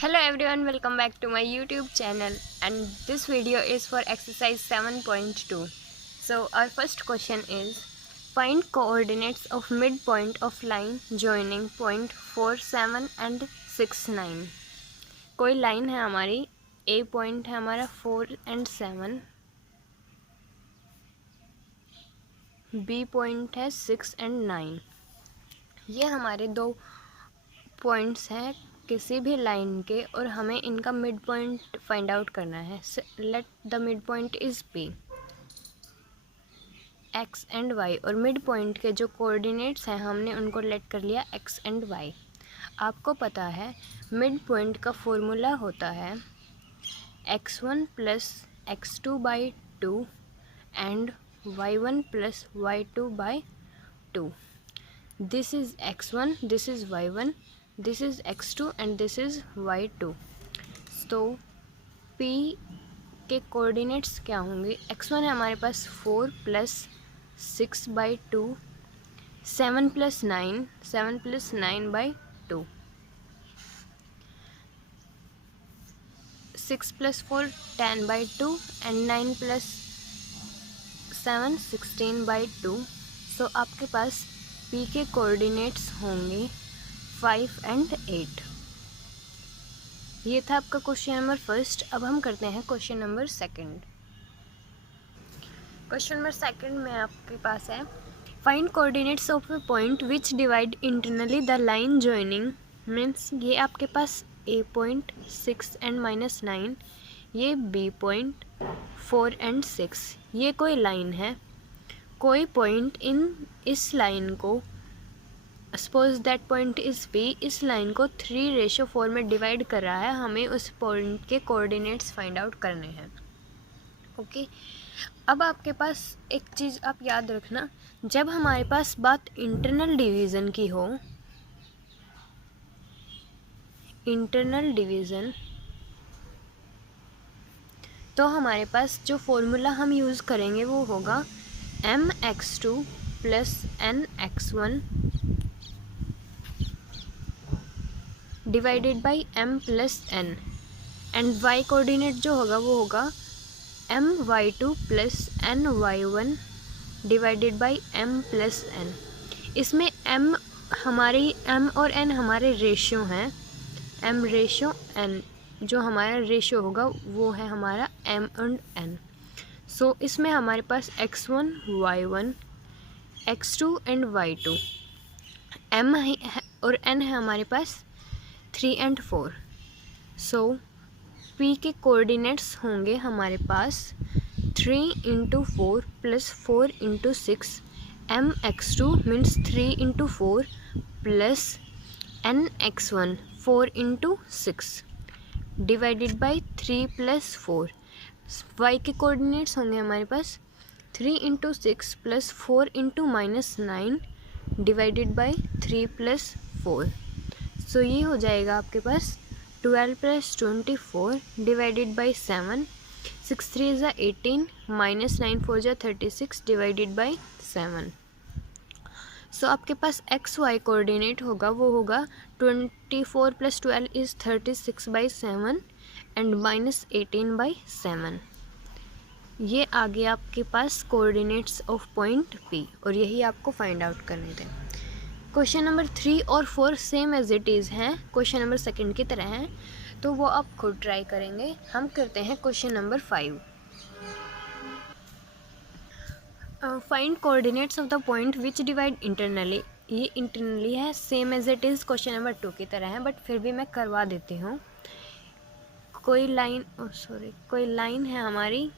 Hello everyone, welcome back to my YouTube channel, and this video is for exercise 7.2. So our first question is find coordinates of midpoint of line joining point 47 and 69. कोई line है हमारी, A point है हमारा 4 and 7, B point है 6 and 9. ये हमारे दो points हैं किसी भी लाइन के और हमें इनका मिड पॉइंट फाइंड आउट करना है. Let the midpoint is P, X and Y, और मिड पॉइंट के जो कोऑर्डिनेट्स हैं हमने उनको लेट कर लिया एक्स एंड वाई. आपको पता है मिड पॉइंट का फॉर्मूला होता है x1 plus x2 by 2 and y1 plus y2 by 2. This is x1, this is y1, this is x2 and this is y2. तो p के कोऑर्डिनेट्स क्या होंगे? x1 है हमारे पास 4 plus 6 by 2, 7 plus 9 by 2, 6 plus 4 10 by 2 and 9 plus 7 16 by 2. सो आपके पास p के coordinates होंगे 5 and 8. ये था आपका क्वेश्चन नंबर फर्स्ट. अब हम करते हैं question number second. Question number second में आपके पास है find coordinates of a point which divide internally the line joining. Means ये आपके पास a पॉइंट 6 एंड -9, ये b पॉइंट 4 एंड 6. ये कोई लाइन है, कोई पॉइंट इस लाइन को, suppose that point is p, इस लाइन को 3:4 में डिवाइड कर रहा है. हमें उस पॉइंट के कोऑर्डिनेट्स फाइंड आउट करने हैं. ओके. अब आपके पास एक चीज़ आप याद रखना, जब हमारे पास बात इंटरनल डिवीज़न की हो, इंटरनल डिवीज़न, तो हमारे पास जो फॉर्मूला हम यूज़ करेंगे वो होगा mx2 plus nx1 divided by m plus n, and y coordinate जो होगा वो होगा my2 plus ny1 divided by m plus n. इसमें m और n हमारे रेशियो हैं, m रेशियो n, जो हमारा रेशियो होगा वो है हमारा m एंड n. सो इसमें हमारे पास x1 y1 x2 and y2, m और n है हमारे पास 3 एंड 4. सो p के कोऑर्डिनेट्स होंगे हमारे पास 3 into 4 plus 4 into 6, mx2 means 3 into 4 plus nx1 4 into 6 divided by 3 plus 4. y के कोऑर्डिनेट्स होंगे हमारे पास 3 into 6 plus 4 into -9 divided by 3 plus 4. सो ये हो जाएगा आपके पास 12 प्लस 24 डिवाइडेड बाई 7, 6 3 ज़ा 18 -9 4 ज़ा 36 डिवाइडेड बाई 7. सो आपके पास एक्स वाई कोऑर्डिनेट होगा वो होगा 24 plus 12 is 36 by 7 and -18 by 7. ये आ गया आपके पास कोऑर्डिनेट्स ऑफ पॉइंट P, और यही आपको फाइंड आउट करने थे. क्वेश्चन नंबर 3 और 4 सेम एज इट इज़ हैं, क्वेश्चन नंबर सेकंड की तरह हैं, तो वो आप खुद ट्राई करेंगे. हम करते हैं question number 5. Find coordinates of the point which divide internally. ये इंटरनली है, same as it is question number 2 की तरह है, बट फिर भी मैं करवा देती हूँ. कोई लाइन है हमारी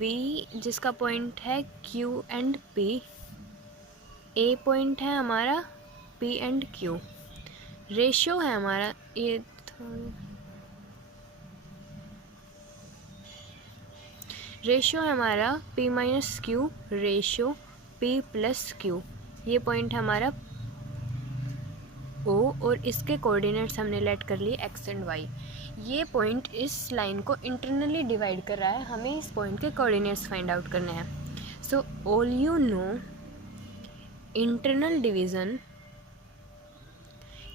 B जिसका पॉइंट है Q and P, A point है हमारा P एंड Q, रेशियो है हमारा रेशियो है हमारा P minus Q, ratio P plus Q. ये पॉइंट हमारा O, और इसके कोऑर्डिनेट्स हमने लेट कर लिए x एंड y. ये पॉइंट इस लाइन को इंटरनली डिवाइड कर रहा है, हमें इस पॉइंट के कोऑर्डिनेट्स फाइंड आउट करने हैं. So all you know internal division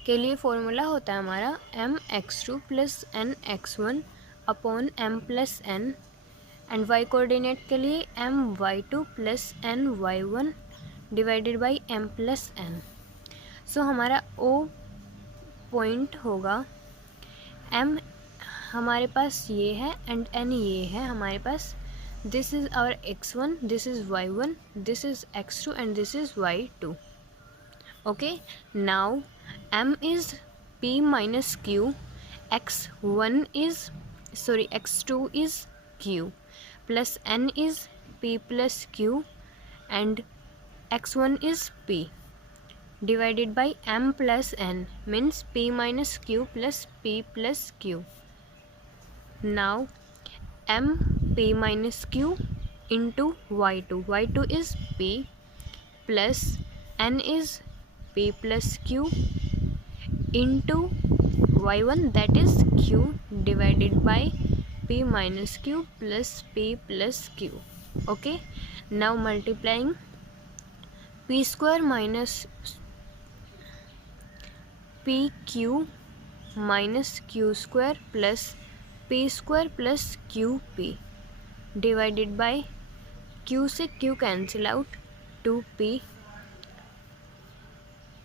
के लिए फॉर्मूला होता है हमारा mx2 plus nx1 upon m plus n, and y coordinate के लिए my2 plus ny1 divided by m plus n। सो हमारा O पॉइंट होगा, m हमारे पास ये है एंड n ये है हमारे पास। This is our x1, this is y1, this is x2 and this is y2। Okay, now m is p minus q, x1 is x2 is q, plus n is p plus q and x1 is p divided by m plus n means p minus q plus p plus q। Now m p minus q into y2 is p plus n is p plus q into y1 that is q divided by p minus q plus p plus q. Okay, now multiplying p square minus pq minus q square plus p square plus qp divided by q से q cancel out 2p,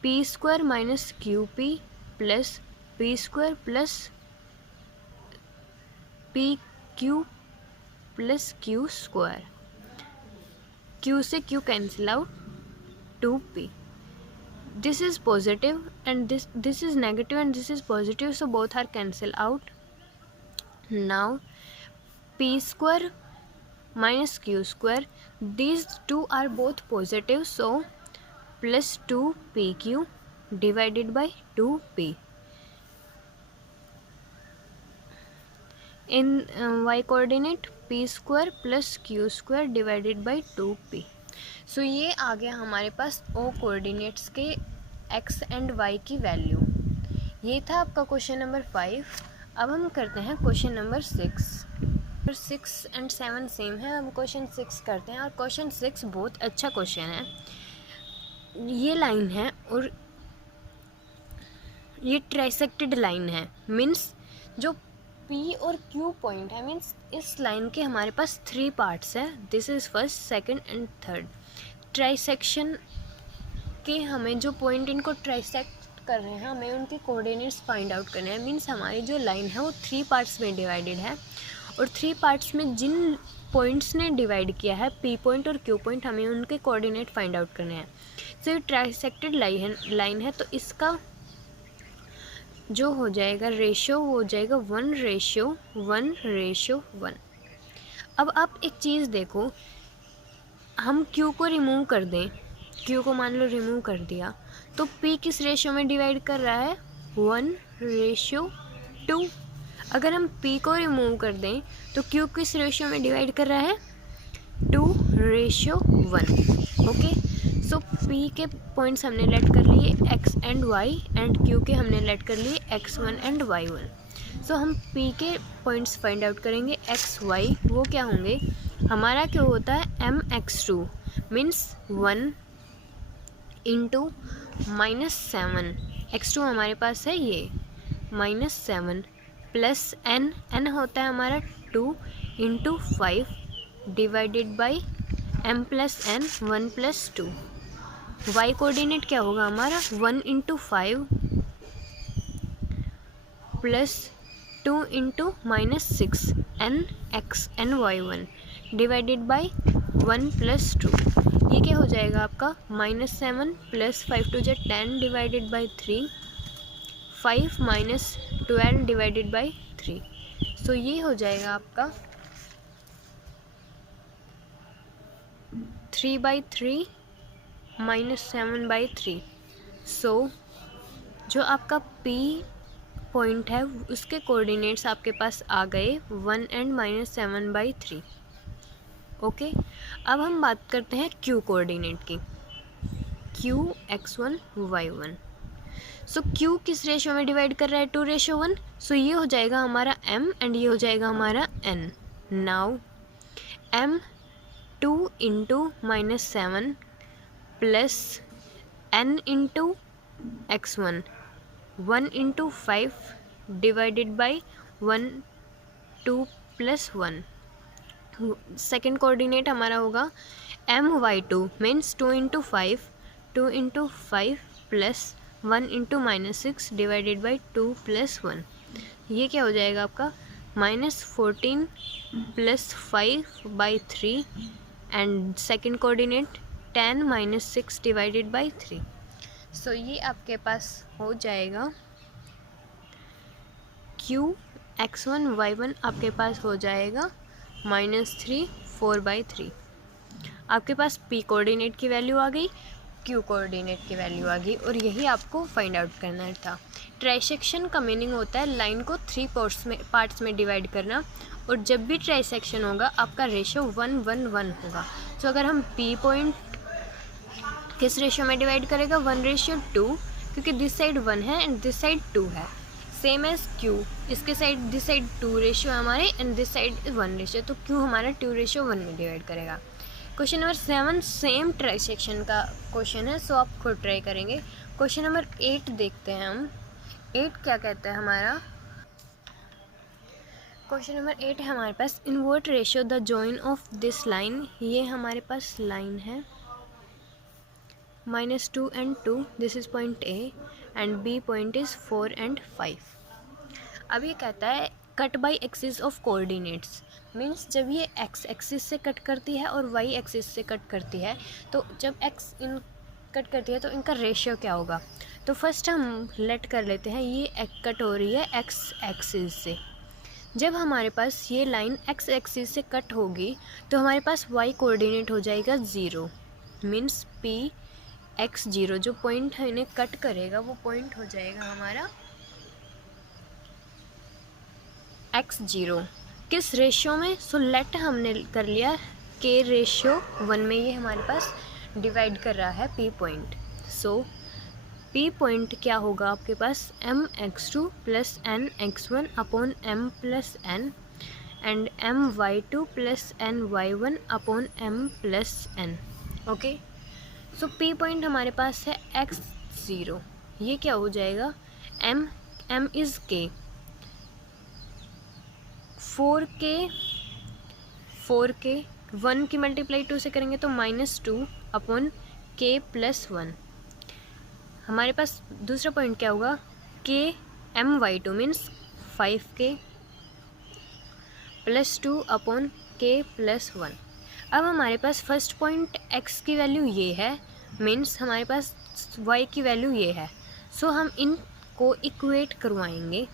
p square minus qp plus p square plus pq plus q square, q से q cancel out 2p। This is positive and this is negative and this is positive, so both are cancel out. Now p square minus q square, these two are both positive, so plus 2pq divided by 2p. In y coordinate p square plus q square divided by 2p. सो ये आ गया हमारे पास o coordinates के x and y की value. ये था आपका question number 5। अब हम करते हैं क्वेश्चन नंबर 6 एंड 7 सेम है। हम क्वेश्चन 6 करते हैं और क्वेश्चन 6 बहुत अच्छा क्वेश्चन है। ये लाइन है और ये ट्राइसेक्टेड लाइन है, मीन्स जो P और Q पॉइंट है, मीन्स इस लाइन के हमारे पास 3 पार्ट्स है। This is first, second and third. Trisection के हमें जो पॉइंट इनको ट्राइसेक्ट कर रहे हैं, हमें उनके कोऑर्डिनेट्स फाइंड आउट करने हैं। मीन्स हमारी जो लाइन है वो 3 पार्ट्स में डिवाइडेड है और 3 पार्ट्स में जिन पॉइंट्स ने डिवाइड किया है P पॉइंट और Q पॉइंट, हमें उनके कोऑर्डिनेट फाइंड आउट करने हैं। सो ये ट्राइसेक्टेड लाइन है, तो इसका जो हो जाएगा रेशियो वो हो जाएगा 1:1:1। अब आप एक चीज़ देखो, हम Q को रिमूव कर दें, Q को मान लो रिमूव कर दिया, तो P किस रेशियो में डिवाइड कर रहा है? 1:2। अगर हम P को रिमूव कर दें तो Q किस रेशियो में डिवाइड कर रहा है? 2:1। ओके, सो P के पॉइंट्स हमने लेट कर लिए x and y and Q के हमने लेट कर लिए x1 एंड y1। सो हम P के पॉइंट्स फाइंड आउट करेंगे x y, वो क्या होंगे? हमारा क्या होता है? mx2 मीन्स 1 इंटू -7, x2 हमारे पास है ये -7 प्लस n होता है हमारा 2 into 5 divided by m plus n 1 plus 2। y coordinate क्या होगा हमारा? 1 into 5 plus 2 into -6 n x n y1 divided by 1 plus 2। ये क्या हो जाएगा आपका? -7 plus 5 2 10 divided by 3, 5 minus 12 divided by 3। सो ये हो जाएगा आपका 3/3 -7/3। सो जो आपका P पॉइंट है उसके कोऑर्डिनेट्स आपके पास आ गए 1 एंड -7/3। ओके, अब हम बात करते हैं Q कोऑर्डिनेट की, Q x1 y1। सो Q किस रेशियो में डिवाइड कर रहा है? 2:1। सो ये हो जाएगा हमारा M एंड ये हो जाएगा हमारा N। Now M 2 into -7 plus n into x1 1/5 divided by 1 2 + 1। Second coordinate हमारा होगा my2 means 2 × 5 plus 1 × -6 divided by 2 + 1। ये क्या हो जाएगा आपका -14 + 5/3 and second coordinate 10 - 6 divided by 3। सो ये आपके पास हो जाएगा Qx1 y1 आपके पास हो जाएगा -3 4/3। आपके पास P कोऑर्डिनेट की वैल्यू आ गई, Q कोऑर्डिनेट की वैल्यू आ गई, और यही आपको फाइंड आउट करना था। ट्राइसेक्शन का मीनिंग होता है लाइन को 3 पार्ट्स में डिवाइड करना, और जब भी ट्राइसेक्शन होगा आपका रेशियो 1 1 1 होगा। तो अगर हम P पॉइंट किस रेशियो में डिवाइड करेगा 1:2, क्योंकि दिस साइड 1 है एंड दिस साइड 2 है। सेम एज Q, इसके साइड दिस साइड 2 रेशियो है हमारे एंड दिस साइड 1 रेशियो, तो Q हमारा 2:1 में डिवाइड करेगा। क्वेश्चन नंबर 7 सेम ट्राइसेक्शन का क्वेश्चन है, सो आप खुद ट्राई करेंगे। क्वेश्चन नंबर 8 देखते हैं हम। 8 क्या कहता है हमारा? क्वेश्चन नंबर 8 है हमारे पास in what ratio the join of this line. ये हमारे पास लाइन है -2 and 2, this is point A and B point is 4 and 5। अब ये कहता है cut by axis of coordinates, means जब ये एक्स एक्सिस से कट करती है और वाई एक्सिस से कट करती है, तो जब एक्स इन कट करती है तो इनका रेशियो क्या होगा। तो फर्स्ट हम लेट कर लेते हैं ये कट हो रही है एक्स एक्सिस से। जब हमारे पास ये लाइन एक्स एक्सिस से कट होगी तो हमारे पास वाई कोऑर्डिनेट हो जाएगा 0, मीन्स P(x0) जो पॉइंट है इन्हें कट करेगा वो पॉइंट हो जाएगा हमारा x0। किस रेशियो में? सो लेट हमने कर लिया K:1 में, ये हमारे पास डिवाइड कर रहा है P पॉइंट। सो P पॉइंट क्या होगा आपके पास mx2 + nx1 upon m + n and my2 + ny1 upon m + n। Okay, so P point हमारे पास है x0। ये क्या हो जाएगा m इज़ k, 4k 1 की मल्टीप्लाई 2 से करेंगे तो -2 अपॉन k + 1। हमारे पास दूसरा पॉइंट क्या होगा k my2 means 5k + 2 upon k + 1। अब हमारे पास फर्स्ट पॉइंट x की वैल्यू ये है, मीन्स हमारे पास y की वैल्यू ये है। सो हम इनको इक्वेट करवाएंगे।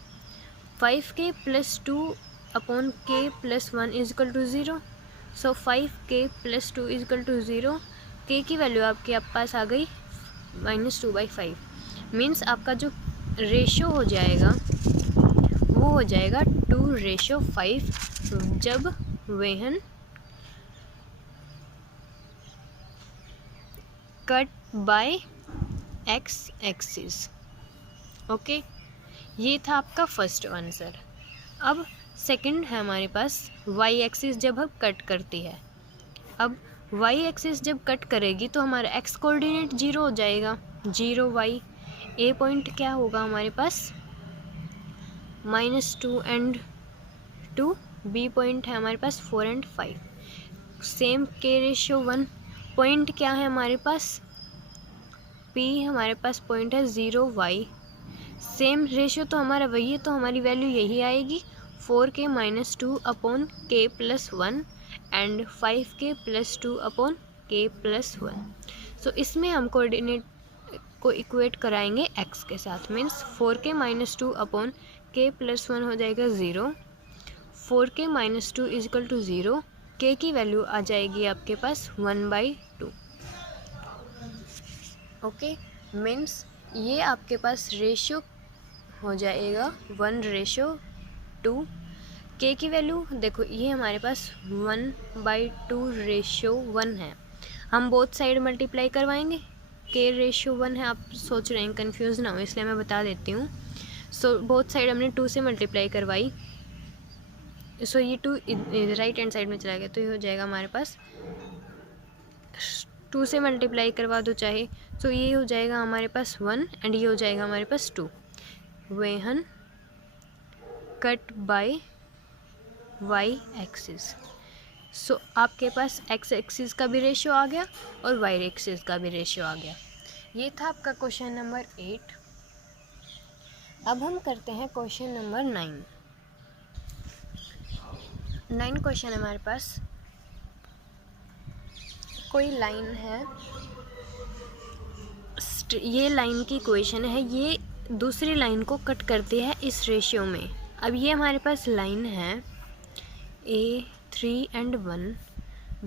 5k + 2 upon k + 1 is equal to 0। So 5k + 2 is equal to 0। k की वैल्यू आपके पास आ गई -2/5, मीन्स आपका जो रेशियो हो जाएगा वो हो जाएगा 2:5 जब वेहन cut bye x axis. Okay, ये था आपका फर्स्ट आंसर। अब सेकंड है हमारे पास वाई एक्सिस जब हम कट करती है। अब वाई एक्सिस जब कट करेगी तो हमारा एक्स कोऑर्डिनेट 0 हो जाएगा, 0 y। ए पॉइंट क्या होगा हमारे पास -2 and 2, बी पॉइंट है हमारे पास 4 and 5। सेम K:1 पॉइंट क्या है हमारे पास P, हमारे पास पॉइंट है 0 y। सेम रेशियो तो हमारा वही है, तो हमारी वैल्यू यही आएगी 4k - 2 upon k + 1 and 5k + 2 upon k + 1। सो इसमें हम कोऑर्डिनेट को इक्वेट कराएंगे x के साथ, मीन्स 4k - 2 अपॉन k + 1 हो जाएगा 0। 4k - 2 is equal to 0। k की वैल्यू आ जाएगी आपके पास 1/2। ओके, मीन्स ये आपके पास रेशियो हो जाएगा 1:2। k की वैल्यू देखो ये हमारे पास 1/2:1 है। हम बोथ साइड मल्टीप्लाई करवाएंगे। K:1 है, आप सोच रहे हैं कंफ्यूज ना हो इसलिए मैं बता देती हूँ। सो बोथ साइड हमने 2 से मल्टीप्लाई करवाई, सो ये 2 राइट हैंड साइड में चला गया, तो ये हो जाएगा हमारे पास 2 से मल्टीप्लाई करवा दो चाहे, सो ये हो जाएगा हमारे पास 1 एंड ये हो जाएगा हमारे पास 2। When cut by y axis. So आपके पास एक्स एक्सिस का भी रेशियो आ गया और वाई एक्सिस का भी रेशियो आ गया। ये था आपका क्वेश्चन नंबर 8। अब हम करते हैं क्वेश्चन नंबर 9। 9 क्वेश्चन है हमारे पास। कोई लाइन है, ये लाइन की इक्वेशन है, ये दूसरी लाइन को कट करती है इस रेशियो में। अब ये हमारे पास लाइन है A 3 and 1,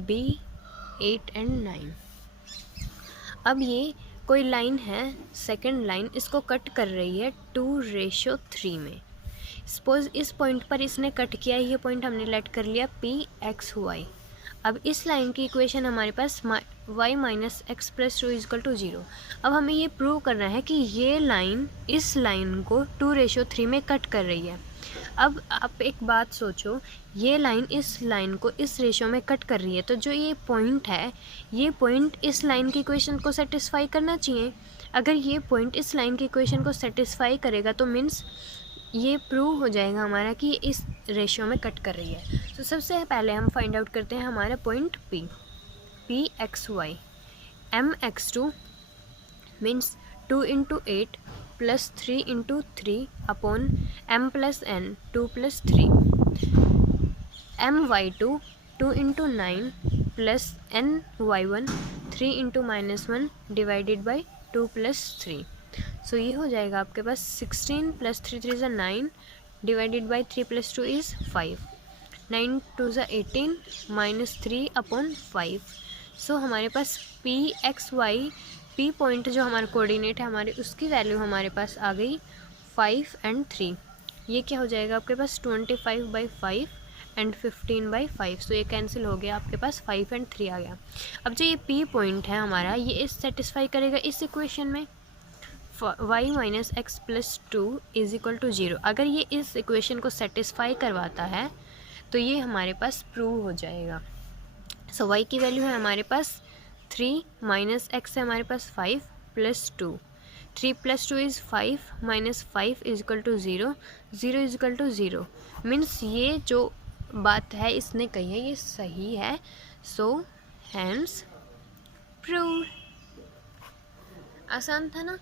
B 8 and 9। अब ये कोई लाइन है, सेकंड लाइन, इसको कट कर रही है 2:3 में। सपोज इस पॉइंट पर इसने कट किया, ये पॉइंट हमने लेट कर लिया PXY। अब इस लाइन की इक्वेशन हमारे पास y minus X plus 2 is equal to 0। अब हमें ये प्रूव करना है कि ये लाइन इस लाइन को 2:3 में कट कर रही है। अब आप एक बात सोचो, ये लाइन इस लाइन को इस रेशियो में कट कर रही है, तो जो ये पॉइंट है, ये पॉइंट इस लाइन की इक्वेशन को सेटिस्फाई करना चाहिए। अगर ये पॉइंट इस लाइन की इक्वेशन को सेटिस्फाई करेगा तो मीन्स ये प्रूव हो जाएगा हमारा कि ये इस रेशियो में कट कर रही है। तो सबसे पहले हम फाइंड आउट करते हैं हमारा point PXY। MX2 means 2 × 8 + 3 × 3 upon M + N 2 + 3। MY2 2 × 9 + NY1 3 × -1 divided by 2 + 3। सो ये हो जाएगा आपके पास 16 + 3 3 = 9 डिवाइडेड बाई 3 + 2 = 5। 9 2 = 18 -3 अपॉन 5। सो हमारे पास PXY, P पॉइंट जो हमारा कोऑर्डिनेट है हमारे, उसकी वैल्यू हमारे पास आ गई 5 और 3। ये क्या हो जाएगा आपके पास 25/5 एंड 15/5। सो ये कैंसिल हो गया, आपके पास 5 और 3 आ गया। अब जो ये P पॉइंट है हमारा, ये इस सेटिस्फाई करेगा इस इक्वेशन में y minus X plus 2 is equal to 0। अगर ये इस इक्वेशन को सेटिस्फाई करवाता है तो ये हमारे पास प्रूव हो जाएगा। सो y की वैल्यू है हमारे पास 3 माइनस एक्स है हमारे पास 5 + 2। 3 + 2 = 5 minus 5 is equal to 0। 0 is equal to 0 means ये जो बात है इसने कही है ये सही है। So hence proved. आसान था ना।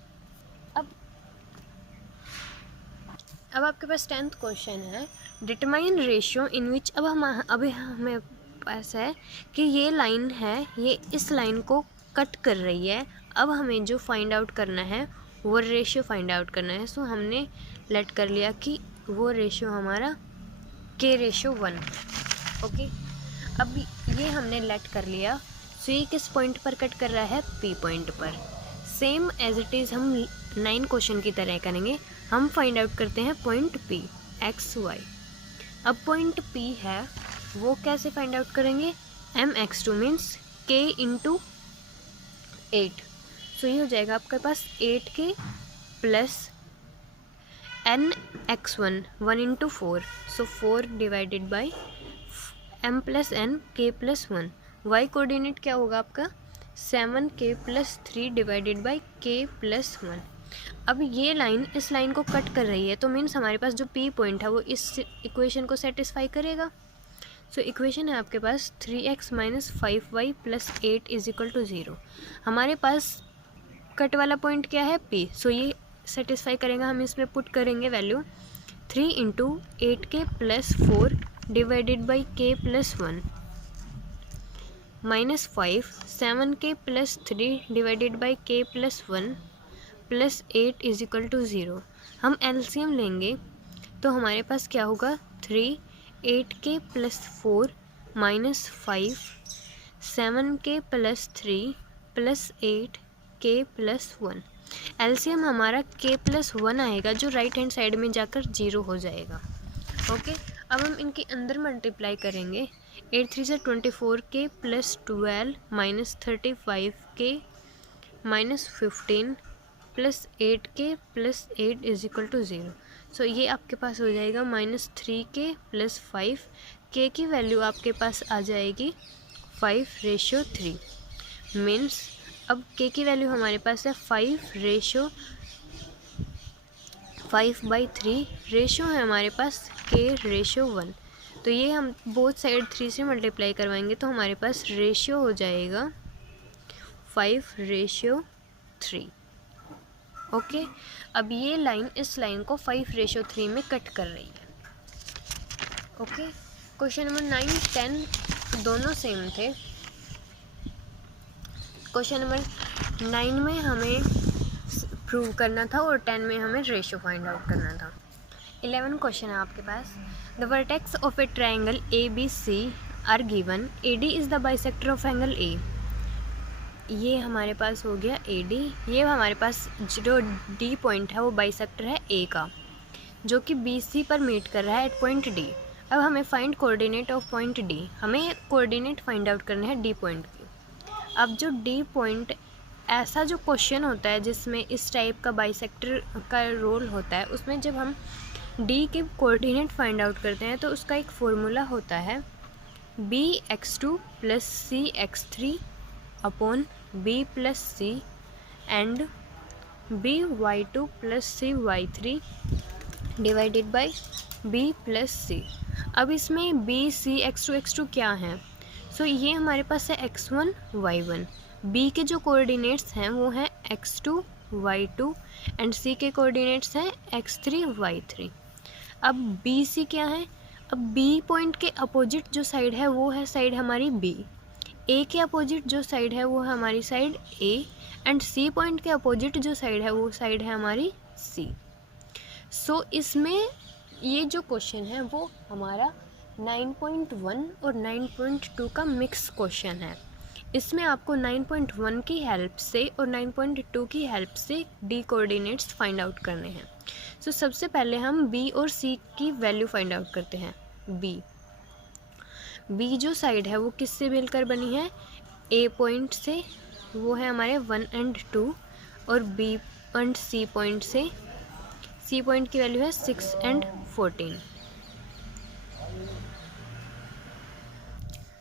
अब आपके पास 10th क्वेश्चन है, डिटरमाइन रेशियो इन विच। अब अभी हमें पास है कि ये लाइन है, ये इस लाइन को कट कर रही है। अब हमें जो फाइंड आउट करना है वो रेशियो फाइंड आउट करना है। सो हमने लेट कर लिया कि वो रेशियो हमारा K/1। ओके, अब ये हमने लेट कर लिया। सो ये किस पॉइंट पर कट कर रहा है? P पॉइंट पर। सेम एज इट इज़ हम 9 क्वेश्चन की तरह करेंगे। हम फाइंड आउट करते हैं पॉइंट PXY। अब पॉइंट P है वो कैसे फाइंड आउट करेंगे? MX2 means K × 8। सो ये हो जाएगा आपके पास 8K plus NX1 1 × 4। So 4 divided by M + N K + 1। Y coordinate क्या होगा आपका? 7K + 3 divided by K + 1। अब ये लाइन इस लाइन को कट कर रही है तो मीन्स हमारे पास जो P पॉइंट है वो इस इक्वेशन को सेटिस्फाई करेगा। सो इक्वेशन है आपके पास 3x - 5y + 8 is equal to 0। हमारे पास कट वाला पॉइंट क्या है? P। सो ये सेटिस्फाई करेगा। हम इसमें पुट करेंगे value 3 × 8K + 4 divided by K + 1 -5 7K + 3 divided by K + 1 + 8 is equal to 0। हम एलसीएम लेंगे तो हमारे पास क्या होगा? 3 8K + 4 -5 7K + 3 + 8K + 1। एलसीएम हमारा K + 1 आएगा जो राइट हैंड साइड में जाकर 0 हो जाएगा। ओके, अब हम इनके अंदर मल्टीप्लाई करेंगे। 8 3 = 24K + 12 -35K -15 + 8K + 8 is equal to 0। सो ये आपके पास हो जाएगा -3K + 5। K की वैल्यू आपके पास आ जाएगी 5/3 मीन्स अब K की वैल्यू हमारे पास है 5/3 5/3 रेशो है हमारे पास k/1। तो ये हम बोथ साइड 3 से मल्टीप्लाई करवाएंगे तो हमारे पास रेशियो हो जाएगा 5/3। ओके, अब ये लाइन इस लाइन को 5/3 में कट कर रही है। ओके, क्वेश्चन नंबर 9, 10 दोनों सेम थे। क्वेश्चन नंबर 9 में हमें प्रूव करना था और 10 में हमें रेशियो फाइंड आउट करना था। 11 क्वेश्चन है आपके पास। The vertex of a triangle ABC are given. AD is the bisector of angle A। ये हमारे पास हो गया AD। ये हमारे पास जो D पॉइंट है वो बाइसेक्टर है A का, जो कि BC पर मीट कर रहा है एट पॉइंट D। अब हमें find coordinate of point D। हमें कोऑर्डिनेट फाइंड आउट करने हैं D पॉइंट की। अब जो D पॉइंट, ऐसा जो क्वेश्चन होता है जिसमें इस टाइप का बाइसेक्टर का रोल होता है, उसमें जब हम D के कोऑर्डिनेट फाइंड आउट करते हैं तो उसका एक फॉर्मूला होता है bx2 + cx3 upon b + c and by2 + cy3 divided by b + c। अब इसमें b, c, x2, x2 क्या हैं? सो ये हमारे पास है x1, y1। b के जो कोऑर्डिनेट्स हैं वो हैं x2, y2 एंड c के कोऑर्डिनेट्स हैं x3, y3। अब बी सी क्या है? अब बी पॉइंट के अपोजिट जो साइड है वो है साइड हमारी बी। ए के अपोजिट जो साइड है वो है हमारी side A and C point के अपोजिट जो साइड है वो साइड है हमारी सी। सो इसमें ये जो क्वेश्चन है वो हमारा 9.1 और 9.2 का मिक्स क्वेश्चन है। इसमें आपको 9.1 की हेल्प से और 9.2 की हेल्प से डी कोऑर्डिनेट्स फाइंड आउट करने हैं। सो सबसे पहले हम बी और सी की वैल्यू फाइंड आउट करते हैं। बी जो साइड है वो किससे मिलकर बनी है? ए पॉइंट से, वो है हमारे 1 और 2, और बी एंड सी पॉइंट से। सी पॉइंट की वैल्यू है 6 और 14।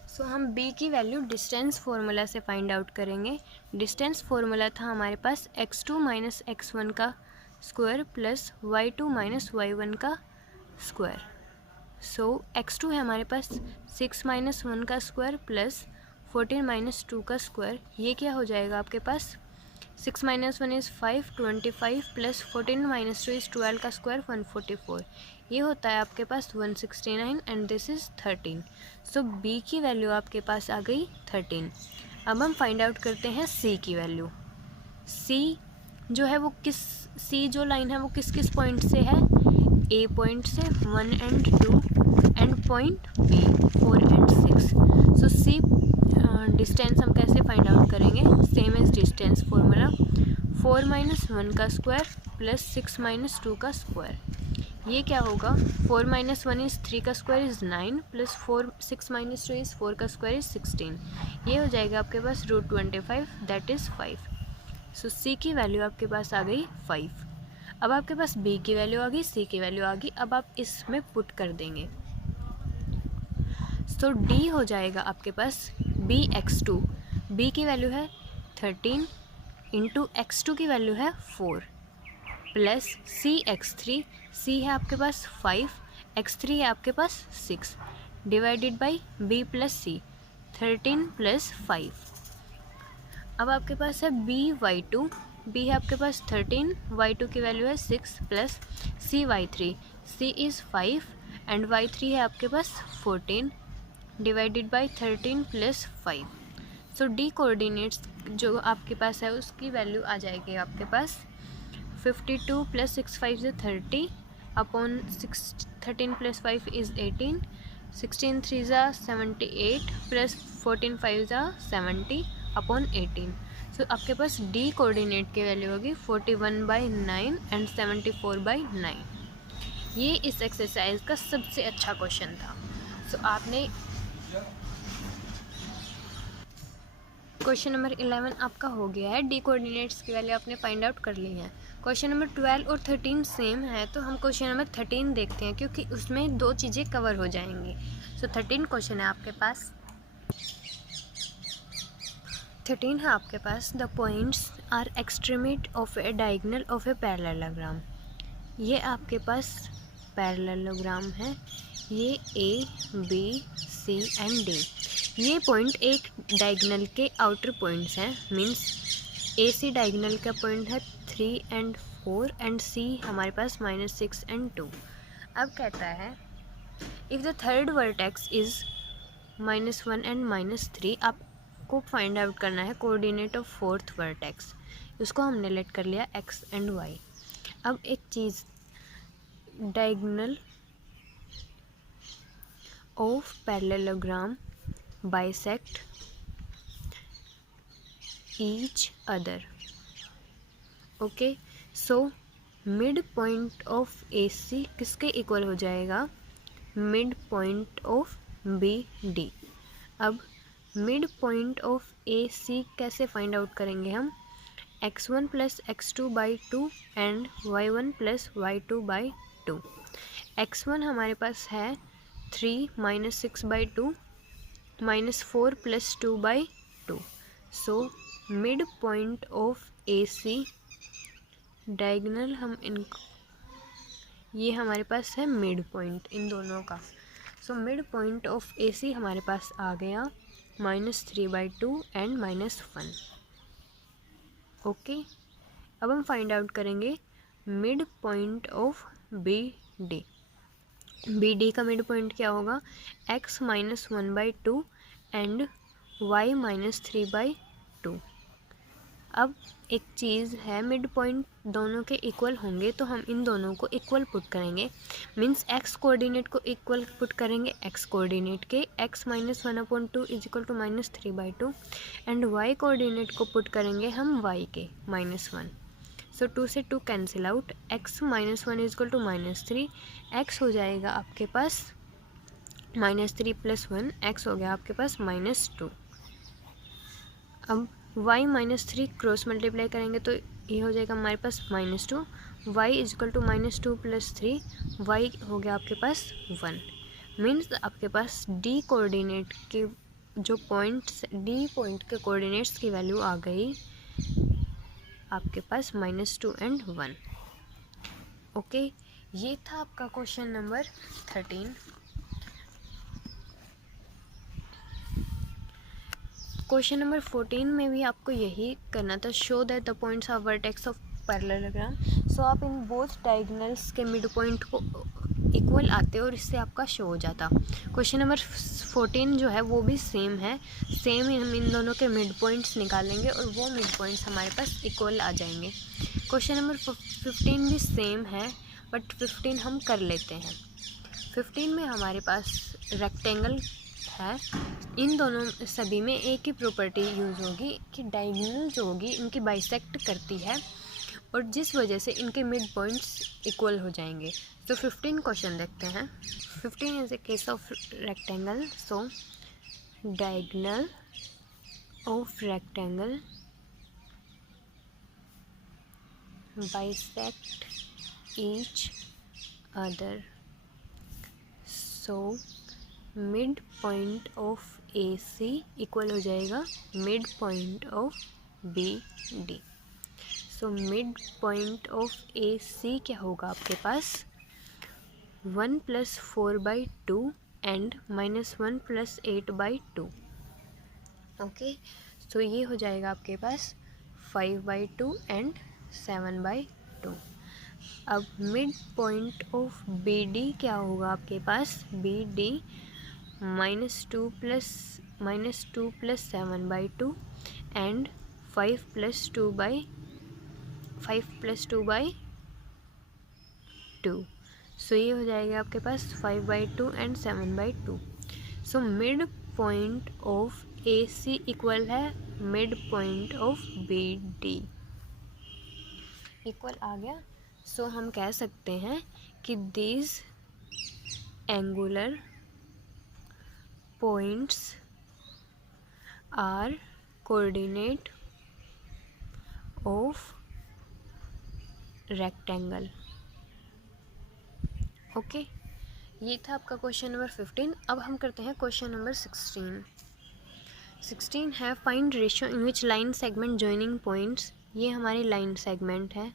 सो हम b की वैल्यू डिस्टेंस फार्मूला से फाइंड आउट करेंगे। डिस्टेंस फार्मूला था हमारे पास x2 - x1 का स्क्वायर प्लस y2 - y1 का स्क्वायर। सो x2 है हमारे पास 6 - 1 का स्क्वायर प्लस 14 - 2 का स्क्वायर। ये क्या हो जाएगा आपके पास? 6 - 1 इज़ 5, 25 प्लस 14 - 2 इज़ 12 का स्क्वायर 144। ये होता है आपके पास 169 and this is 13। So b की वैल्यू आपके पास आ गई 13। अब हम फाइंड आउट करते हैं c की वैल्यू। c जो है वो किस, c जो लाइन है वो किस किस पॉइंट से है? a पॉइंट से 1 और 2 एंड पॉइंट b 4 और 6। सो c डिस्टेंस हम कैसे फाइंड आउट करेंगे? सेम एज डिस्टेंस फॉर्मूला 4 - 1 का स्क्वायर प्लस 6 - 2 का स्क्वायर। ये क्या होगा? 4 - 1 इज़ 3 का स्क्वायर इज़ 9 प्लस 6 - 2 इज़ 4 का स्क्वायर इज़ 16। ये हो जाएगा आपके पास √25 दैट इज़ 5। सो c की वैल्यू आपके पास आ गई 5। अब आपके पास b की वैल्यू आ गई, c की वैल्यू आ गई। अब आप इसमें पुट कर देंगे। सो d हो जाएगा आपके पास bx2। b की वैल्यू है 13 इंटू x2 की वैल्यू है 4 प्लस cx3। c है आपके पास 5, x3 है आपके पास 6 डिवाइडेड बाई b + c 13 + 5। अब आपके पास है by2। b है आपके पास 13, y2 की वैल्यू है 6 plus cy3। c is 5 and y3 है आपके पास 14 divided by 13 + 5। So D coordinates जो आपके पास है उसकी वैल्यू आ जाएगी आपके पास 52 + 6 5 = 30 अपॉन 13 + 5 इज़ 18, 16 3 = 78 प्लस 14 5 = 70 अपॉन 18। सो आपके पास डी कोऑर्डिनेट की वैल्यू होगी 41/9 एंड 74/9। ये इस एक्सरसाइज का सबसे अच्छा क्वेश्चन था। सो आपने क्वेश्चन नंबर 11 आपका हो गया है। डी कोऑर्डिनेट्स की वैल्यू आपने फाइंड आउट कर ली है। क्वेश्चन नंबर 12 और 13 सेम है, तो हम क्वेश्चन नंबर 13 देखते हैं क्योंकि उसमें दो चीज़ें कवर हो जाएंगी। सो 13 क्वेश्चन है आपके पास। 13 है आपके पास the points are extremity of a diagonal of a parallelogram. ये आपके पास पैरेललोग्राम है, ये A B C and D. ये पॉइंट एक डायगोनल के आउटर पॉइंट्स हैं, मीन्स ए सी डायगोनल का पॉइंट है 3 and 4 एंड सी हमारे पास -6 and 2। अब कहता है if the third vertex is -1 and -3, आपको फाइंड आउट करना है कोऑर्डिनेट ऑफ फोर्थ वर्टेक्स। उसको हमने लेट कर लिया x and y। अब एक चीज़, diagonal of parallelogram bisect each other. Okay, so mid point of A C किसके इक्वल हो जाएगा? Mid point of B D. अब mid point of A C कैसे फाइंड आउट करेंगे हम? x1 + x2/2 and y1 + y2/2। x1 हमारे पास है 3 - 6/2 -4 + 2/2। So mid point of A C diagonal, हम इनको, ये हमारे पास है मिड पॉइंट इन दोनों का। So mid point of A सी हमारे पास आ गया -3/2 एंड -1। ओके, अब हम फाइंड आउट करेंगे mid point of B D. B D का मिड पॉइंट क्या होगा? x -1/2 and y -3/2। अब एक चीज़ है, मिड पॉइंट दोनों के इक्वल होंगे तो हम इन दोनों को इक्वल पुट करेंगे, मीन्स x कोऑर्डिनेट को इक्वल पुट करेंगे x कोऑर्डिनेट के, x -1/2 = -3/2 एंड y कोऑर्डिनेट को पुट करेंगे हम y के -1। सो 2 से 2 कैंसिल आउट, x -1 = -3, x हो जाएगा आपके पास -3 + 1, x हो गया आपके पास -2। अब y -3 क्रॉस मल्टीप्लाई करेंगे तो ये हो जाएगा हमारे पास -2, y = -2 + 3, y हो गया आपके पास 1। मीन्स आपके पास d कोऑर्डिनेट के जो पॉइंट्स, d पॉइंट के कोऑर्डिनेट्स की वैल्यू आ गई आपके पास -2 एंड 1। ओके, ये था आपका क्वेश्चन नंबर 13। क्वेश्चन नंबर 14 में भी आपको यही करना था, show that the points of vertex of parallelogram. So आप इन बोथ डायगोनल्स के मिड पॉइंट को इक्वल आते और इससे आपका शो हो जाता। क्वेश्चन नंबर 14 जो है वो भी सेम है, सेम ही हम इन दोनों के मिड पॉइंट्स निकालेंगे और वो मिड पॉइंट्स हमारे पास इक्वल आ जाएंगे। क्वेश्चन नंबर 15 भी सेम है, बट 15 हम कर लेते हैं। 15 में हमारे पास रेक्टेंगल है, इन दोनों सभी में एक ही प्रॉपर्टी यूज़ होगी कि डायगोनल जो होगी इनकी बाइसेक्ट करती है और जिस वजह से इनके मिड पॉइंट्स इक्वल हो जाएंगे। तो 15 क्वेश्चन देखते हैं। 15 is a case of rectangle. So diagonal of rectangle bisect each other. So mid point of A C equal हो जाएगा mid point of B D. So mid point of A C क्या होगा आपके पास? 1 + 4/2 and -1 + 8/2। Okay, सो ये हो जाएगा आपके पास 5/2 एंड 7/2। अब mid point of B D क्या होगा आपके पास? B D -2 + 7/2 and 5 + 2/2। सो ये हो जाएगा आपके पास 5/2 and 7/2। So mid point of A C equal है mid point of B D, equal आ गया। सो हम कह सकते हैं कि these angular points are coordinate of rectangle। Okay, ये था आपका क्वेश्चन नंबर 15। अब हम करते हैं क्वेश्चन नंबर 16। 16 है find ratio in which line segment joining points. ये हमारी लाइन सेगमेंट है,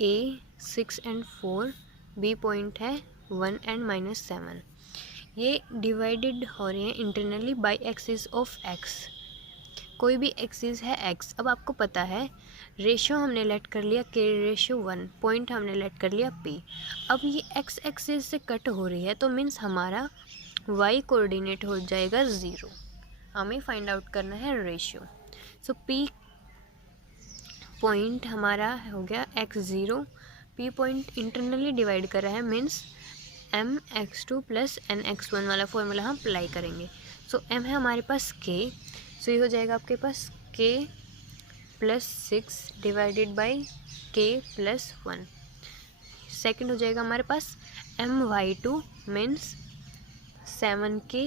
A 6 and 4, B पॉइंट है 1 and -7। ये डिवाइडेड हो रहे हैं internally by axis of x। कोई भी एक्सिस है x। अब आपको पता है रेशो हमने लेट कर लिया k/1, पॉइंट हमने लेट कर लिया p। अब ये x एक्सिस से कट हो रही है तो मीन्स हमारा y कोऑर्डिनेट हो जाएगा 0। हमें फाइंड आउट करना है रेशियो। सो p पॉइंट हमारा हो गया x0, p point internally divide कर रहा है मीन्स mx2 प्लस nx1 वाला फॉर्मूला हम अप्लाई करेंगे। सो m है हमारे पास k, सो ये हो जाएगा आपके पास k plus 6 divided by k plus 1। Second हो जाएगा हमारे पास my2 means 7k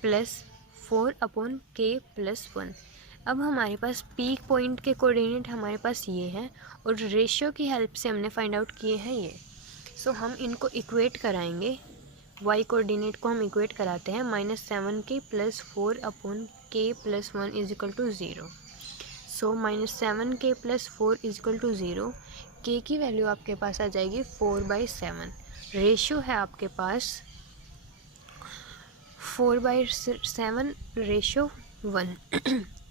plus 4 upon k plus 1। अब हमारे पास पीक पॉइंट के कोऑर्डिनेट हमारे पास ये हैं और रेशियो की हेल्प से हमने फाइंड आउट किए हैं ये। सो हम इनको इक्वेट कराएंगे, y कोऑर्डिनेट को हम इक्वेट कराते हैं -7k plus 4 upon k plus 1 is equal to 0। So -7k plus 4 is equal to 0। k की वैल्यू आपके पास आ जाएगी 4/7। रेशियो है आपके पास 4/7 रेशियो 1।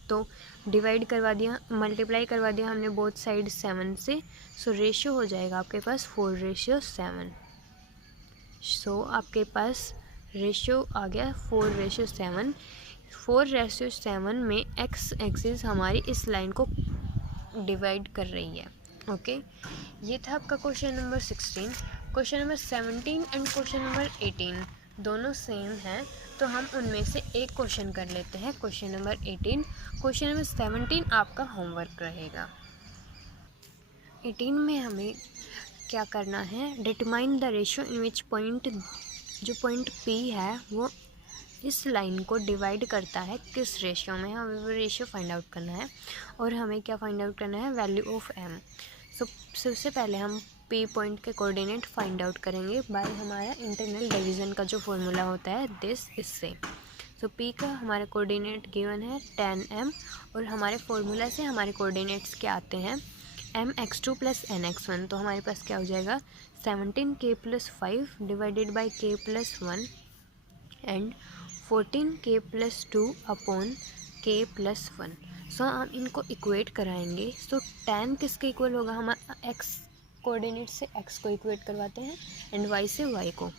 तो डिवाइड करवा दिया, मल्टीप्लाई करवा दिया हमने बोथ साइड 7 से। सो रेशियो हो जाएगा आपके पास 4/7। सो आपके पास रेशियो आ गया 4/7। 4/7 में x एक्सिस हमारी इस लाइन को डिवाइड कर रही है। ओके, ये था आपका question number 16। Question number 17 and question number 18 दोनों सेम हैं, तो हम उनमें से एक क्वेश्चन कर लेते हैं, क्वेश्चन नंबर 18। क्वेश्चन नंबर 17 आपका होमवर्क रहेगा। 18 में हमें क्या करना है, determine the ratio in which point, जो पॉइंट P है वो इस लाइन को डिवाइड करता है किस रेशियो में, हमें वो रेशियो फाइंड आउट करना है। और हमें क्या फाइंड आउट करना है, वैल्यू ऑफ m। सो सबसे पहले हम P पॉइंट के कोऑर्डिनेट फाइंड आउट करेंगे बाय हमारा इंटरनल डिवीज़न का जो फॉर्मूला होता है दिस इससे। सो P का हमारा कोऑर्डिनेट गिवन है 10m और हमारे फॉर्मूला से हमारे कोऑर्डिनेट्स क्या आते हैं mx2 प्लस nx1। तो हमारे पास क्या हो जाएगा 17k plus 5 divided by k plus 1 and 14k plus 2 upon k plus 1। सो हम इनको इक्वेट कराएंगे। सो tan किसके इक्वल होगा, हमारा x कोऑर्डिनेट से x को इक्वेट करवाते हैं एंड y से y को।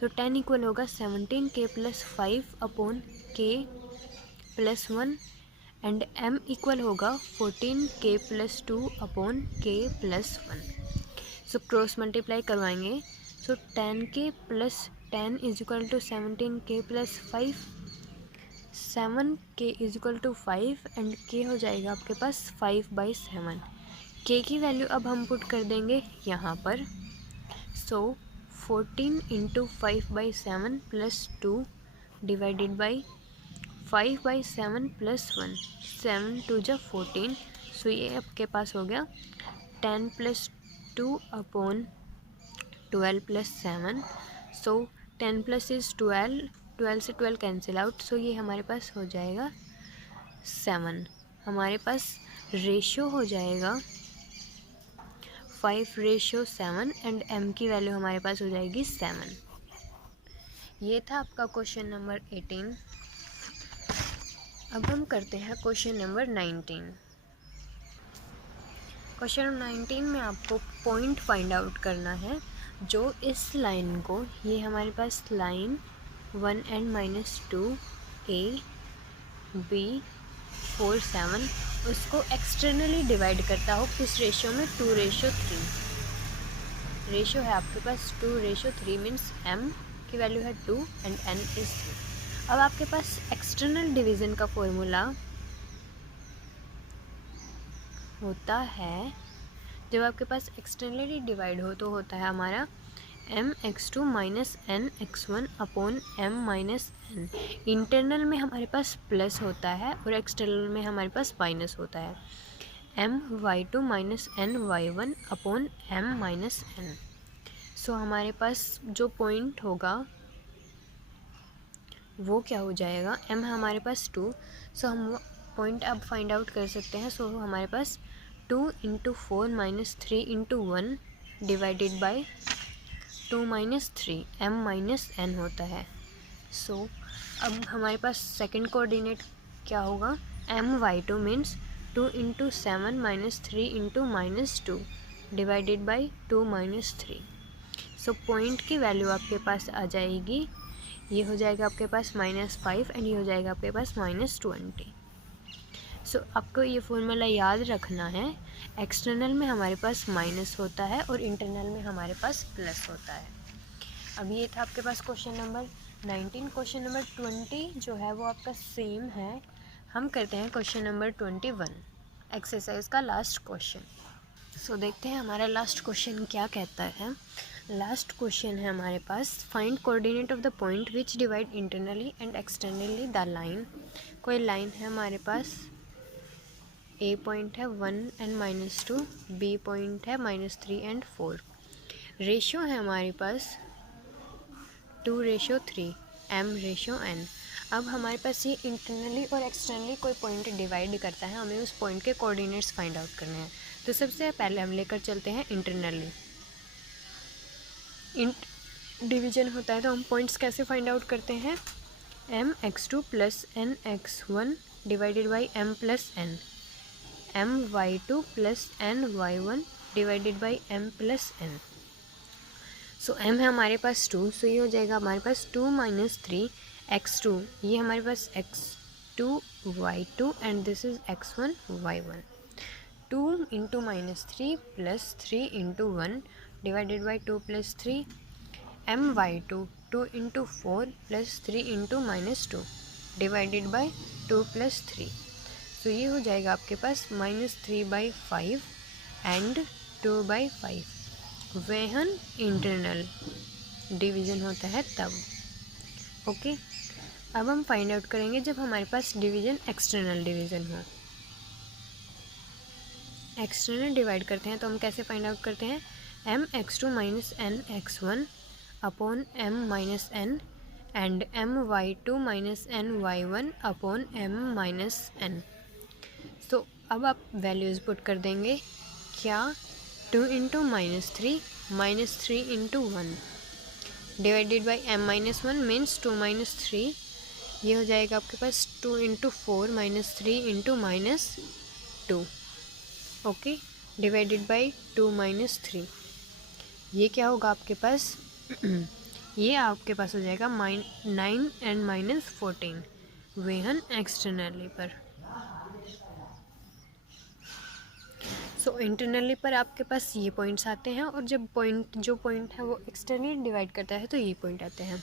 सो tan इक्वल होगा 17k plus 5 upon k plus 1 and m equal होगा 14k plus 2 upon k plus 1। So cross multiply करवाएंगे। So tan plus 10 is equal to 17k plus 5, 7k is equal to 5 and k हो जाएगा आपके पास 5/7। k की value अब हम put कर देंगे यहाँ पर। सो 14 into 5/7 plus 2 divided by 5/7 plus 1, 7 2 जा 14। सो ये आपके पास हो गया 10 plus 2 upon 12 plus 7। So 10 plus is 12, 12 से 12 कैंसिल आउट। सो ये हमारे पास हो जाएगा 7। हमारे पास रेशियो हो जाएगा 5/7 एंड m की वैल्यू हमारे पास हो जाएगी 7। ये था आपका क्वेश्चन नंबर 18। अब हम करते हैं क्वेश्चन नंबर 19। क्वेश्चन नंबर 19 में आपको पॉइंट फाइंड आउट करना है जो इस लाइन को, ये हमारे पास लाइन 1 and -2 a b 4 7 उसको एक्सटर्नली डिवाइड करता हो किस रेशियो में, 2/3। रेशियो है आपके पास 2/3 मीन्स m की वैल्यू है 2 एंड n इज 3। अब आपके पास एक्सटर्नल डिवीज़न का फॉर्मूला होता है, जब आपके पास एक्सटर्नली डिवाइड हो तो होता है हमारा mx2 minus nx1 upon m minus n। Internal में हमारे पास प्लस होता है और एक्सटर्नल में हमारे पास माइनस होता है my2 minus ny1 upon m minus n। सो हमारे पास जो पॉइंट होगा वो क्या हो जाएगा, m हमारे पास 2। सो हम पॉइंट अब फाइंड आउट कर सकते हैं। सो हमारे पास 2 into 4 minus 3 into 1 divided by 2 minus 3 m minus n होता है। सो अब हमारे पास सेकंड कोऑर्डिनेट क्या होगा, my2 means 2 into 7 minus 3 into minus 2 divided by 2 minus 3। So point की वैल्यू आपके पास आ जाएगी, ये हो जाएगा आपके पास -5 एंड ये हो जाएगा आपके पास -20। सो आपको ये फॉर्मूला याद रखना है, एक्सटर्नल में हमारे पास माइनस होता है और इंटरनल में हमारे पास प्लस होता है। अब ये था आपके पास क्वेश्चन नंबर 19। क्वेश्चन नंबर 20 जो है वो आपका सेम है। हम करते हैं क्वेश्चन नंबर 21, एक्सरसाइज का लास्ट क्वेश्चन। सो देखते हैं हमारा लास्ट क्वेश्चन क्या कहता है। लास्ट क्वेश्चन है हमारे पास, find coordinate of the point which divide internally and externally the line. कोई लाइन है हमारे पास, ए पॉइंट है 1 एंड -2, बी पॉइंट है -3 एंड 4। रेशियो है हमारे पास 2:3, m/n। अब हमारे पास ये इंटरनली और एक्सटर्नली कोई पॉइंट डिवाइड करता है, हमें उस पॉइंट के कोऑर्डिनेट्स फाइंड आउट करने हैं। तो सबसे पहले हम लेकर चलते हैं इंटरनली। डिवीजन होता है तो हम पॉइंट्स कैसे फाइंड आउट करते हैं, mx2 plus nx1 divided by m plus n, my2 plus ny1 divided by m plus n। So m है हमारे पास 2, सो ये हो जाएगा हमारे पास 2 माइनस 3 x2, ये हमारे पास x2 y2 and this is x1 y1। 2 into -3 plus 3 into 1 divided by 2 plus 3 my2 2 into 4 plus 3 into -2 divided by 2 plus 3। सो ये हो जाएगा आपके पास -3/5 एंड 2/5। वेहन इंटरनल डिवीज़न होता है तब। ओके, अब हम फाइंड आउट करेंगे जब हमारे पास डिवीज़न एक्सटर्नल डिवीज़न हो। एक्सटर्नल डिवाइड करते हैं तो हम कैसे फाइंड आउट करते हैं, mx2 minus nx1 upon m minus n and my2 minus ny1 upon m minus n। तो अब आप वैल्यूज़ पुट कर देंगे, क्या 2 into -3 into 1 divided by m minus 1 means 2 minus 3, ये हो जाएगा आपके पास 2 into 4 -3 into -2 okay divided by 2 minus 3। ये क्या होगा आपके पास ये आपके पास हो जाएगा 9 एंड -14 वेहन एक्सटर्नली पर। सो इंटरनली पर आपके पास ये पॉइंट्स आते हैं और जब जो पॉइंट है वो एक्सटर्नली डिवाइड करता है तो ये पॉइंट आते हैं।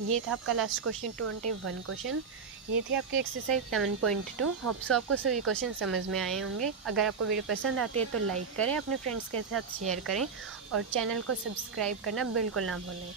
ये था आपका लास्ट क्वेश्चन 21 क्वेश्चन। ये थी आपकी एक्सरसाइज 7.2। होप सो आपको सभी क्वेश्चन समझ में आए होंगे। अगर आपको वीडियो पसंद आती है तो लाइक करें, अपने फ्रेंड्स के साथ शेयर करें और चैनल को सब्सक्राइब करना बिल्कुल ना भूलें।